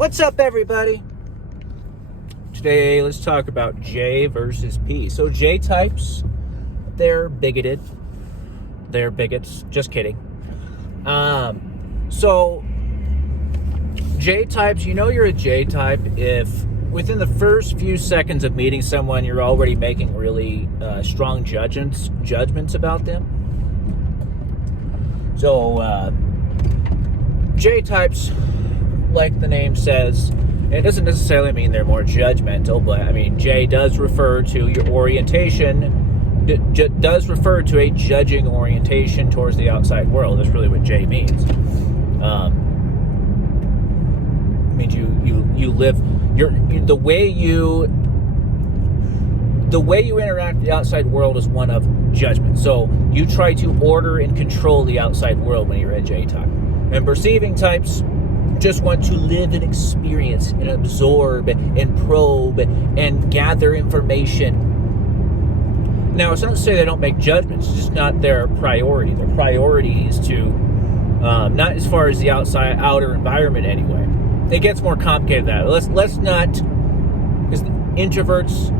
What's up, everybody? Today, let's talk about J versus P. So J types, they're bigoted. They're bigots. Just kidding. So J types, you know you're a J type if within the first few seconds of meeting someone, you're already making really strong judgments about them. So J types, like the name says, it doesn't necessarily mean they're more judgmental, but I mean, J does refer to your orientation, does refer to a judging orientation towards the outside world. That's really what J means. Means you live the way you interact with the outside world is one of judgment. So you try to order and control the outside world when you're a J type. And perceiving types just want to live and experience and absorb and probe and gather information. Now, it's not to say they don't make judgments, it's just not their priority. Their priority is to, not as far as the outer environment anyway. It gets more complicated than that. Let's not, because introverts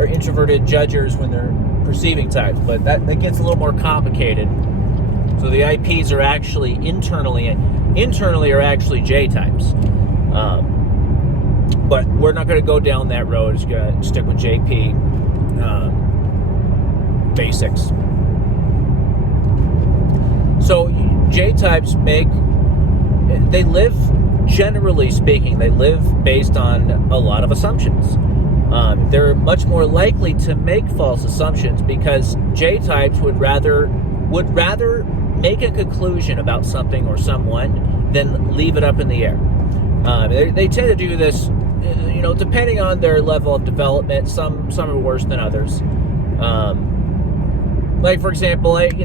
are introverted judgers when they're perceiving types, but that gets a little more complicated. So the IPs are actually internally are actually J types. But we're not going to go down that road. Just going to stick with JP basics. So J types generally speaking, they live based on a lot of assumptions. They're much more likely to make false assumptions because J types would rather make a conclusion about something or someone than leave it up in the air. They tend to do this, depending on their level of development. Some are worse than others. Like for example, I've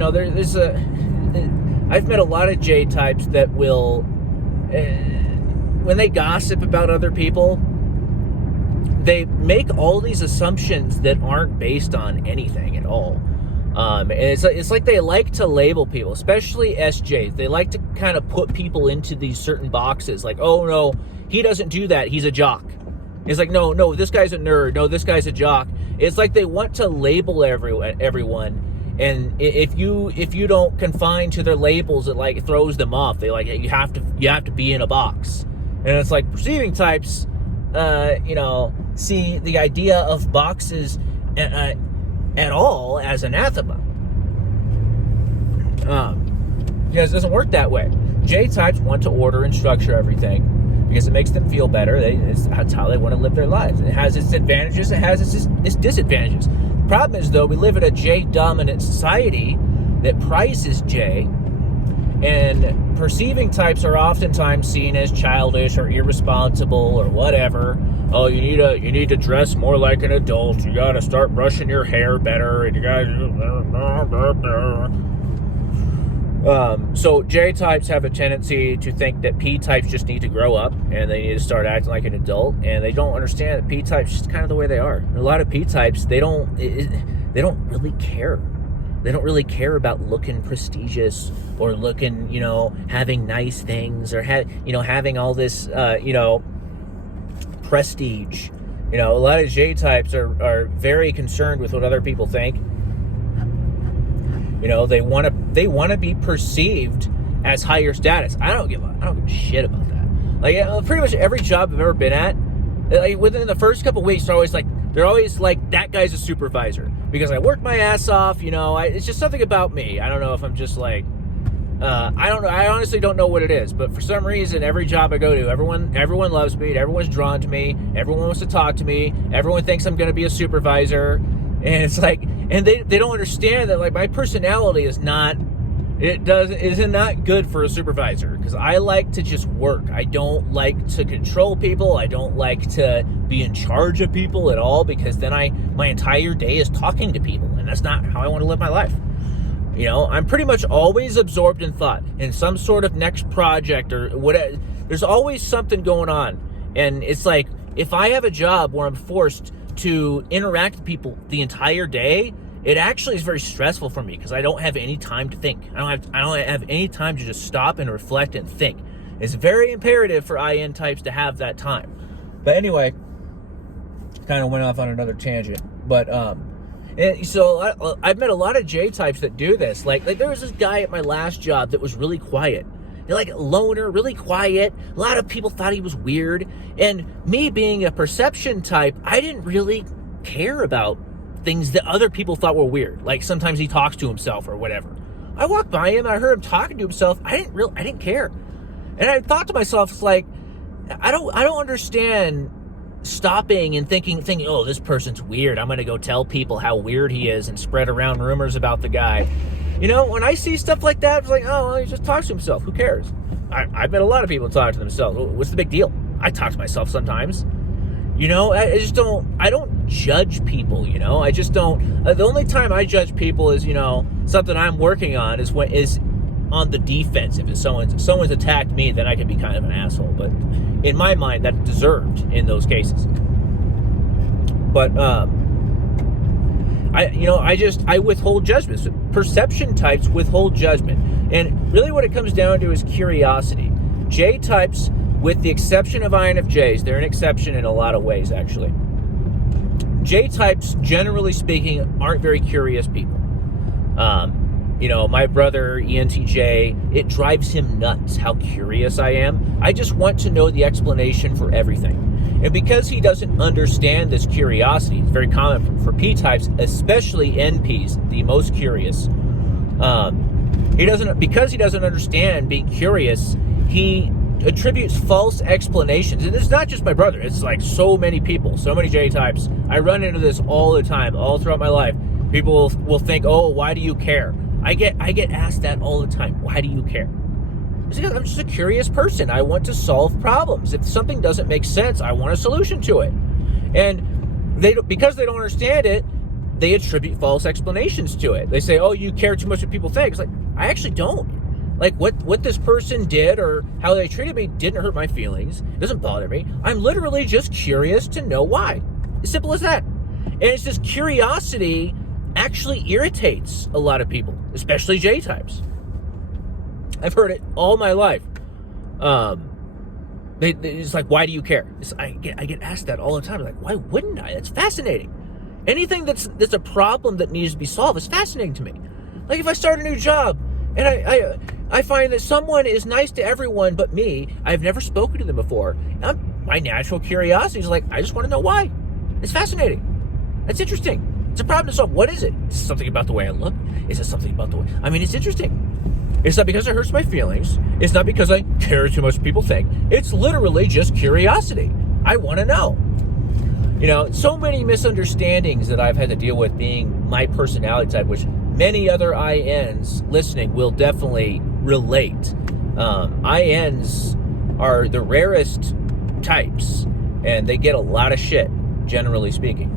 met a lot of J types that will, when they gossip about other people, they make all these assumptions that aren't based on anything at all. And it's like they like to label people, especially SJs. They like to kind of put people into these certain boxes. Like, oh, no, he doesn't do that. He's a jock. It's like, no, this guy's a nerd. No, this guy's a jock. It's like they want to label everyone. And if you don't confine to their labels, it throws them off. They you have to be in a box. And it's like perceiving types, see the idea of boxes at all as anathema. Because it doesn't work that way. J types want to order and structure everything because it makes them feel better. That's how they want to live their lives. It has its advantages, it has its disadvantages. The problem is, though, we live in a J-dominant society that prizes J, and perceiving types are oftentimes seen as childish or irresponsible or whatever. Oh, you need to dress more like an adult. You got to start brushing your hair better, and you got to. So J types have a tendency to think that P types just need to grow up and they need to start acting like an adult, and they don't understand that P types just kind of the way they are. A lot of P types, they don't really care. They don't really care about looking prestigious or looking, having nice things or having all this, prestige. A lot of J types are very concerned with what other people think. They want to be perceived as higher status. I don't give a shit about that. Pretty much every job I've ever been at, within the first couple weeks, they're always like, that guy's a supervisor because I worked my ass off. It's just something about me. I don't know if I'm just I don't know. I honestly don't know what it is, but for some reason, every job I go to, everyone loves me. Everyone's drawn to me. Everyone wants to talk to me. Everyone thinks I'm going to be a supervisor, and it's and they don't understand that my personality is not good for a supervisor because I like to just work. I don't like to control people. I don't like to be in charge of people at all because then my entire day is talking to people, and that's not how I want to live my life. I'm pretty much always absorbed in thought, in some sort of next project or whatever. There's always something going on. And it's like, if I have a job where I'm forced to interact with people the entire day, it actually is very stressful for me because I don't have any time to think. I don't have any time to just stop and reflect and think. It's very imperative for IN types to have that time. But anyway, kind of went off on another tangent. But so I've met a lot of J types that do this. Like there was this guy at my last job that was really quiet. Like a loner, really quiet. A lot of people thought he was weird. And me being a perception type, I didn't really care about things that other people thought were weird. Like sometimes he talks to himself or whatever. I walked by him and I heard him talking to himself. I didn't care. And I thought to myself, it's like, I don't understand stopping and thinking, oh, this person's weird. I'm going to go tell people how weird he is and spread around rumors about the guy. You know, when I see stuff like that, it's like, oh, well, he just talks to himself. Who cares? I've met a lot of people talk to themselves. What's the big deal? I talk to myself sometimes. You know, I don't judge people, you know? I just don't. The only time I judge people is, you know, something I'm working on is on the defensive. If someone's attacked me, then I can be kind of an asshole. But in my mind, that's deserved in those cases. But, I withhold judgments. Perception types withhold judgment. And really what it comes down to is curiosity. J types, with the exception of INFJs, they're an exception in a lot of ways, actually. J types, generally speaking, aren't very curious people. My brother, ENTJ, it drives him nuts how curious I am. I just want to know the explanation for everything. And because he doesn't understand this curiosity, it's very common for P types, especially NPs, the most curious. Because he doesn't understand being curious, he attributes false explanations. And it's not just my brother. It's like so many people, so many J types. I run into this all the time, all throughout my life. People will think, oh, why do you care? I get asked that all the time. Why do you care? It's because I'm just a curious person. I want to solve problems. If something doesn't make sense, I want a solution to it. And because they don't understand it, they attribute false explanations to it. They say, oh, you care too much what people think. It's like, I actually don't. Like what this person did or how they treated me didn't hurt my feelings. It doesn't bother me. I'm literally just curious to know why. As simple as that. And it's just curiosity actually irritates a lot of people, especially J types. I've heard it all my life. It's like, why do you care? I get asked that all the time. Like, why wouldn't I? It's fascinating. Anything that's a problem that needs to be solved is fascinating to me. Like if I start a new job and I find that someone is nice to everyone but me, I've never spoken to them before. My natural curiosity is like, I just want to know why. It's fascinating. It's interesting. It's a problem to solve. What is it? Is it something about the way I look? Is it something about the way... it's interesting. It's not because it hurts my feelings. It's not because I care too much what people think. It's literally just curiosity. I want to know. So many misunderstandings that I've had to deal with being my personality type, which many other INs listening will definitely relate. INs are the rarest types, and they get a lot of shit, generally speaking.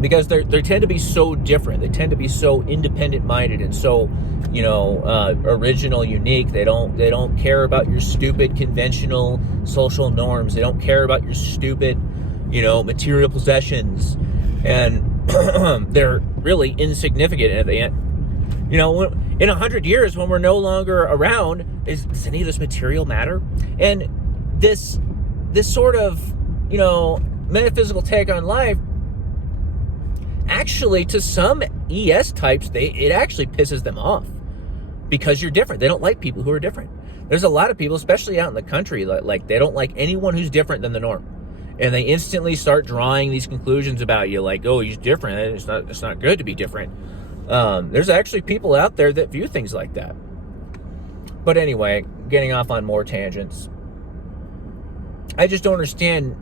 Because they tend to be so different. They tend to be so independent-minded and so, original, unique. They don't care about your stupid conventional social norms. They don't care about your stupid, material possessions, and they're really insignificant at the end. In 100 years, when we're no longer around, does any of this material matter? And this sort of, metaphysical take on life. Actually, to some ES types, it actually pisses them off because you're different. They don't like people who are different. There's a lot of people, especially out in the country, like they don't like anyone who's different than the norm, and they instantly start drawing these conclusions about you, like, oh, he's different. It's not good to be different. There's actually people out there that view things like that. But anyway, getting off on more tangents. I just don't understand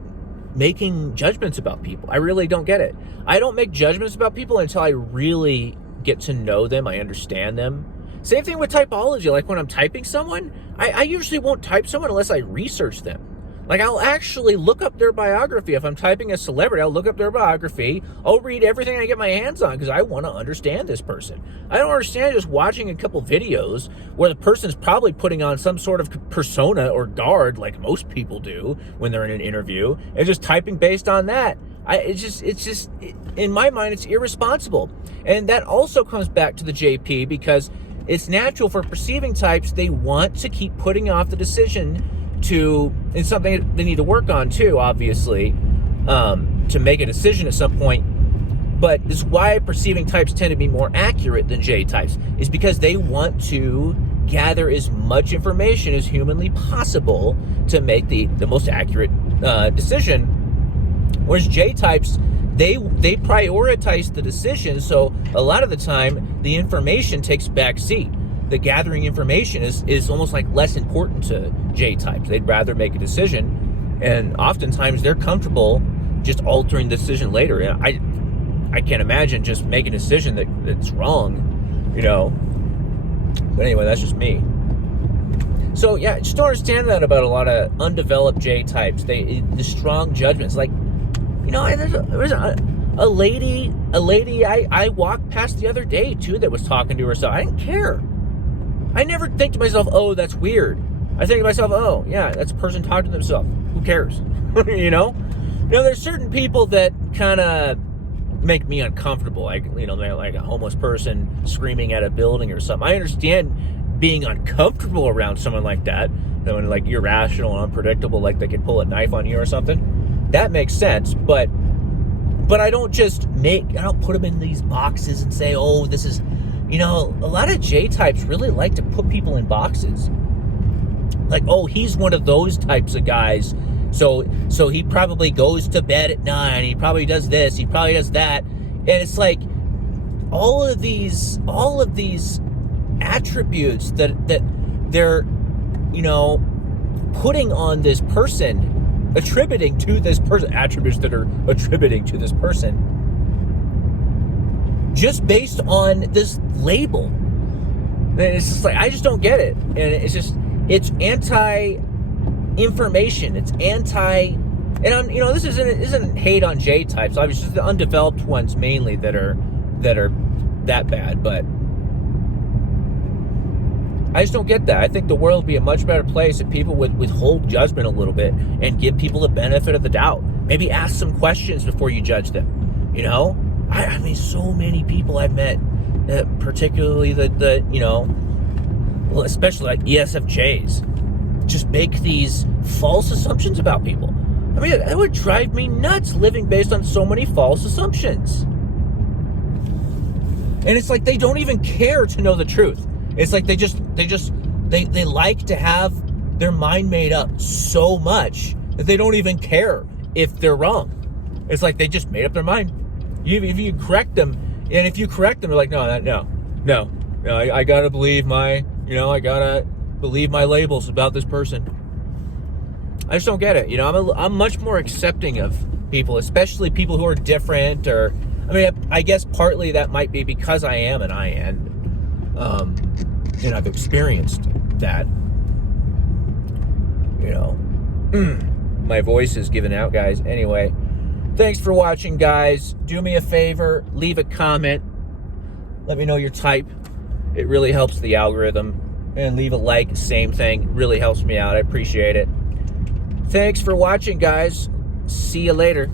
making judgments about people. I really don't get it. I don't make judgments about people until I really get to know them. I understand them. Same thing with typology. Like when I'm typing someone, I usually won't type someone unless I research them. Like I'll actually look up their biography. If I'm typing a celebrity, I'll look up their biography. I'll read everything I get my hands on because I want to understand this person. I don't understand just watching a couple videos where the person's probably putting on some sort of persona or guard like most people do when they're in an interview and just typing based on that. It's just in my mind, it's irresponsible. And that also comes back to the JP because it's natural for perceiving types. They want to keep putting off the decision to, it's something they need to work on too, obviously, to make a decision at some point. But this is why perceiving types tend to be more accurate than J types, is because they want to gather as much information as humanly possible to make the most accurate decision. Whereas J types, they prioritize the decision, so a lot of the time the information takes back seat. The gathering information is almost like less important to J types. They'd rather make a decision, and oftentimes they're comfortable just altering the decision later. And I can't imagine just making a decision that's wrong, you know. But anyway, that's just me. So yeah, just don't understand that about a lot of undeveloped J types. The strong judgments, like, you know, there was a lady I walked past the other day too that was talking to herself. I didn't care. I never think to myself, oh, that's weird. I think to myself, oh yeah, that's a person talking to themselves. Who cares? You know, there's certain people that kind of make me uncomfortable, like, you know, like a homeless person screaming at a building or something. I understand being uncomfortable around someone like that, you know, and like irrational and unpredictable, like they could pull a knife on you or something. That makes sense, but I don't put them in these boxes and say, oh, this is, you know, a lot of J types really like to put people in boxes. Like, oh, he's one of those types of guys. So he probably goes to bed at 9. He probably does this. He probably does that. And it's like all of these attributes that they're, you know, putting on this person, attributing to this person, attributes that are attributing to this person, just based on this label. And it's just like, I just don't get it. And it's anti-information. It's anti, and you know, this isn't hate on J types. Obviously, the undeveloped ones mainly that are that bad. But I just don't get that. I think the world would be a much better place if people would withhold judgment a little bit and give people the benefit of the doubt. Maybe ask some questions before you judge them. You know, I mean, so many people I've met, particularly the you know, well, especially like ESFJs, just make these false assumptions about people. I mean, that would drive me nuts, living based on so many false assumptions. And it's like they don't even care to know the truth. It's like they like to have their mind made up so much that they don't even care if they're wrong. It's like they just made up their mind. If you correct them, and if you correct them, they're like, no, I gotta believe I gotta believe my labels about this person. I just don't get it. You know, I'm much more accepting of people, especially people who are different. Or, I mean, I guess partly that might be because I am an IN. And I've experienced that. You know, my voice is giving out, guys. Anyway, thanks for watching, guys. Do me a favor, leave a comment. Let me know your type. It really helps the algorithm. And leave a like, same thing. Really helps me out. I appreciate it. Thanks for watching, guys. See you later.